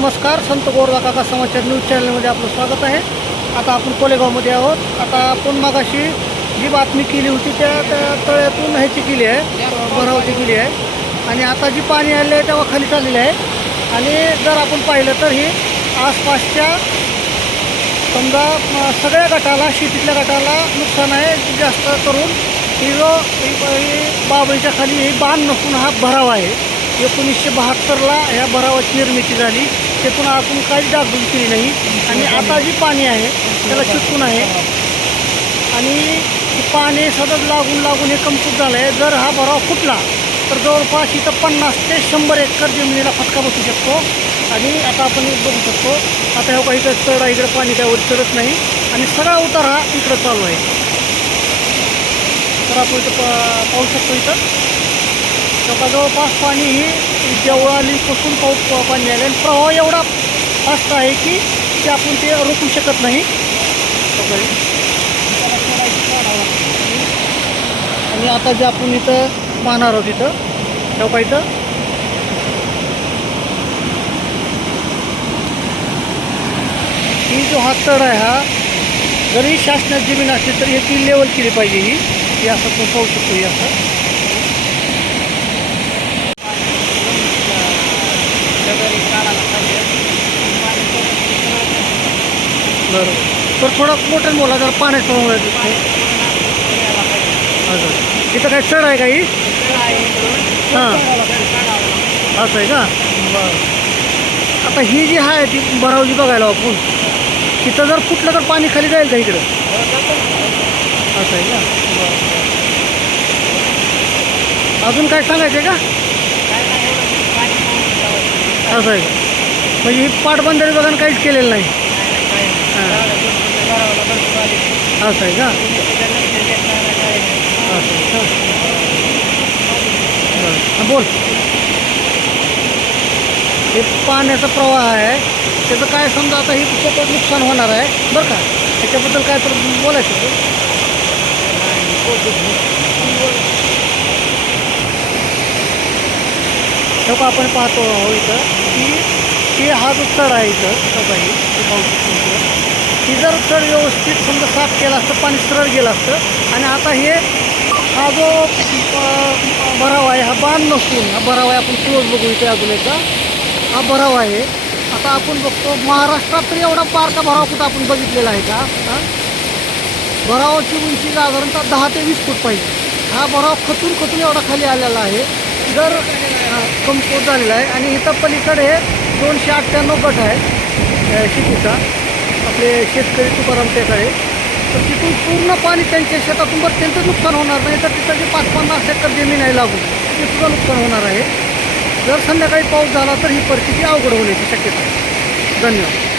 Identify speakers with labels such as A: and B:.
A: नमस्कार संत गोरदा काका समाचार न्यूज चॅनलमध्ये आपलं स्वागत आहे. आता आपण कोलेगावमध्ये आहोत. आता आपण मागाशी जी बातमी केली होती त्या त्या तळ्यातून ह्याची केली आहे भरावती केली आहे. आणि आता जी पाणी आले आहे तेव्हा खाली चाललेलं आहे. आणि जर आपण पाहिलं तर ही आसपासच्या समजा सगळ्या गटाला शेतीतल्या गटाला नुकसान आहे जास्त करून. ही जो ही बाबळीच्या खाली ही बांध नसून हा भराव आहे. एकोणीसशे बहात्तरला ह्या भरावाची निर्मिती झाली. त्यातून आपण काहीच डागडूग केली नाही. आणि आता जी पाणी आहे त्याला चिटकून आहे. आणि पाणी सतत लागून लागून हे कमकूत झालं आहे जर हा भराव फुटला तर जवळपास इथं पन्नास ते शंभर एकर जमिनीला फटका बसू शकतो. आणि आता आपण एक बघू शकतो आता ह्या काही इथं चढ आहे इकडं पाणी त्यावर चढत नाही. आणि सगळा उतार हा इकडं चालू आहे. तर आपण इथं पा पाहू शकतो इथं. तेव्हा जवळपास पाणी ही देवळालीपासून पाऊस पाणी आले आणि प्रवाह एवढा फास्ट आहे की ते आपण ते रोखू शकत नाही. आणि आता जे आपण इथं पाहणार आहोत इथं तेव्हा इथं ही जो हा तर आहे हा जरी शासनात जमीन असली तरी ह्याची लेवल केली पाहिजे ही. ही असं आपण पाहू शकतो ही असं. बरं तर थोडा मोठ्या बोला जर पाण्याचं असं. इथं काय चढ आहे का ही? हां. असं आहे का? बरं. आता ही जी आहे ती भरावली बघायला आपण. तिथं जर फुटलं तर पाणी खाली जाईल का इकडं? असं आहे का? बरं. अजून काय सांगायचं आहे का? असं आहे. का म्हणजे ही पाटबंदारी बघायला काहीच केलेलं नाही. असं आहे का असं आहे का बरं बोल हे पाण्याचा प्रवाह आहे. त्याचं काय समजा आता ही खूपच नुकसान होणार आहे. बरं का? त्याच्याबद्दल काय तर बोलायचं होतं? तेव्हा आपण पाहतो आहोत इथं की की हा जो चढ आहे इथं बघा पाहू शकतो जर चढ व्यवस्थित समजा साफ केलं असतं पाणी सरळ गेलं असतं आणि आता हे हा जो भराव आहे हा बांध नसून हा भराव आहे आपण क्लोज बघू इथे अजून एकदा. हा भराव आहे. आता आपण बघतो महाराष्ट्रात तरी एवढा पारका भराव कुठं आपण बघितलेला आहे का? भरावाची उंची साधारणतः दहा ते वीस फूट पाहिजे. हा भराव खचून खचून एवढा खाली आलेला आहे. जर कमकोत झालेला आहे. आणि इथं पलीकडे दोनशे अठ्ठ्याण्णव गट आहे शेतीचा. आपले शेतकरी तुकाराम टेकाळे तर तिथून पूर्ण पाणी त्यांच्या शेतातून बरं त्यांचं नुकसान होणार नाही तर तिथं जे पाच पन्नास एकर जमीन आहे लागून ते सुद्धा नुकसान होणार आहे. जर संध्याकाळी पाऊस झाला तर ही परिस्थिती अवघड होण्याची शक्यता आहे. धन्यवाद.